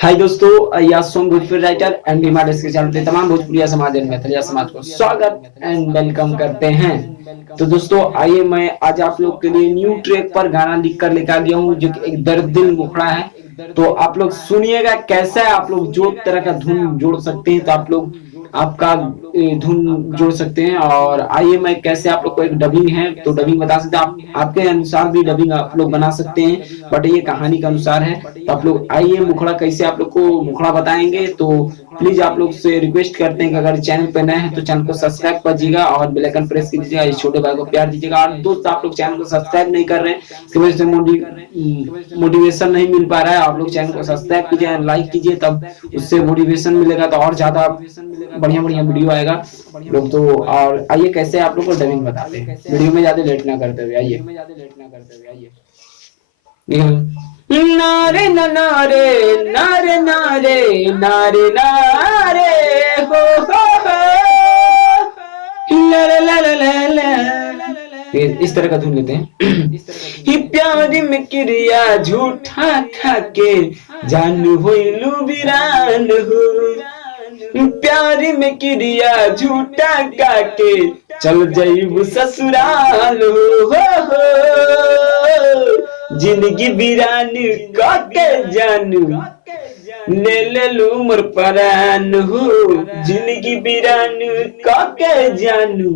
हाय दोस्तों, या song Bhojpuri writer and demands के चैनल पे तमाम भोजपुरिया समाज एंड मैथिलिया समाज को स्वागत एंड वेलकम करते हैं। तो दोस्तों आइए मैं आज आप लोग के लिए न्यू ट्रैक पर गाना लिख कर लेकर आ गया हूँ जो कि एक दर्द दिल मुखड़ा है। तो आप लोग सुनिएगा कैसा है, आप लोग जो तरह का धुन जोड़ सकते हैं तो आप लोग आपका धुन जोड़ सकते हैं। और आइए मैं कैसे आप लोग को एक डबिंग है तो डबिंग बता सकते हैं, आप आपके अनुसार भी डबिंग आप लोग बना सकते हैं, बट ये कहानी के अनुसार है। तो आप लोग आइए मुखड़ा कैसे आप लोग को मुखड़ा बताएंगे। तो प्लीज आप लोग से रिक्वेस्ट करते हैं कि अगर चैनल पे नए हैं तो चैनल को सब्सक्राइब कीजिएगा और बेल आइकन प्रेस कीजिएगा, इस छोटे भाई को प्यार दीजिएगा। और दोस्त आप लोग चैनल को सब्सक्राइब नहीं कर रहे हैं, इसकी वजह से मोटिवेशन नहीं मिल पा रहा है। आप लोग चैनल को सब्सक्राइब कीजिए, लाइक कीजिए, तब उससे मोटिवेशन मिलेगा तो और ज्यादा बढ़िया बढ़िया वीडियो आएगा लोग। तो और आइए कैसे आप लोग को डबिंग बताते हैं, वीडियो में ज्यादा लेट ना करते हुए आइए। नारे ना नारे नारे नारे नारे नारे हो ला ला ला ला ला। फिर इस तरह का धुन लेते हैं। ही प्यार में क्रिया झूठा खा के जान होइलू वीरान हो, प्यार में क्रिया झूठा का के चल जाइबू ससुराल हो। जिंदगी वीरान काके जानू ले ले लू मोर परान हो, जिंदगी वीरान काके जानू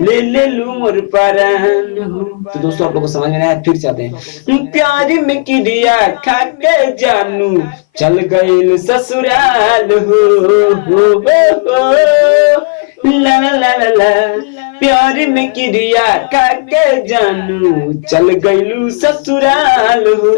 ले लू मोर परान हो। तो दोस्तों आप लोगों को समझ में आया, फिर चाहते हैं। प्यार में क्रिया खाके जानू चल गइल ससुराल हो ला ला ला ला। प्यार में क्रिया काके जानू चल गइलू ससुराल हो,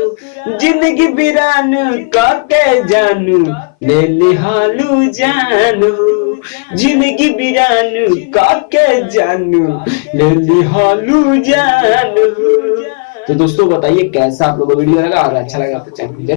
जिंदगी वीरान काके जानू ले लिहालू जान हो, जिंदगी वीरान काके जानू ले लिहालू जान हो। तो दोस्तों बताइए कैसा आप लोगों को वीडियो लगा, अगर अच्छा लगा तो चैनल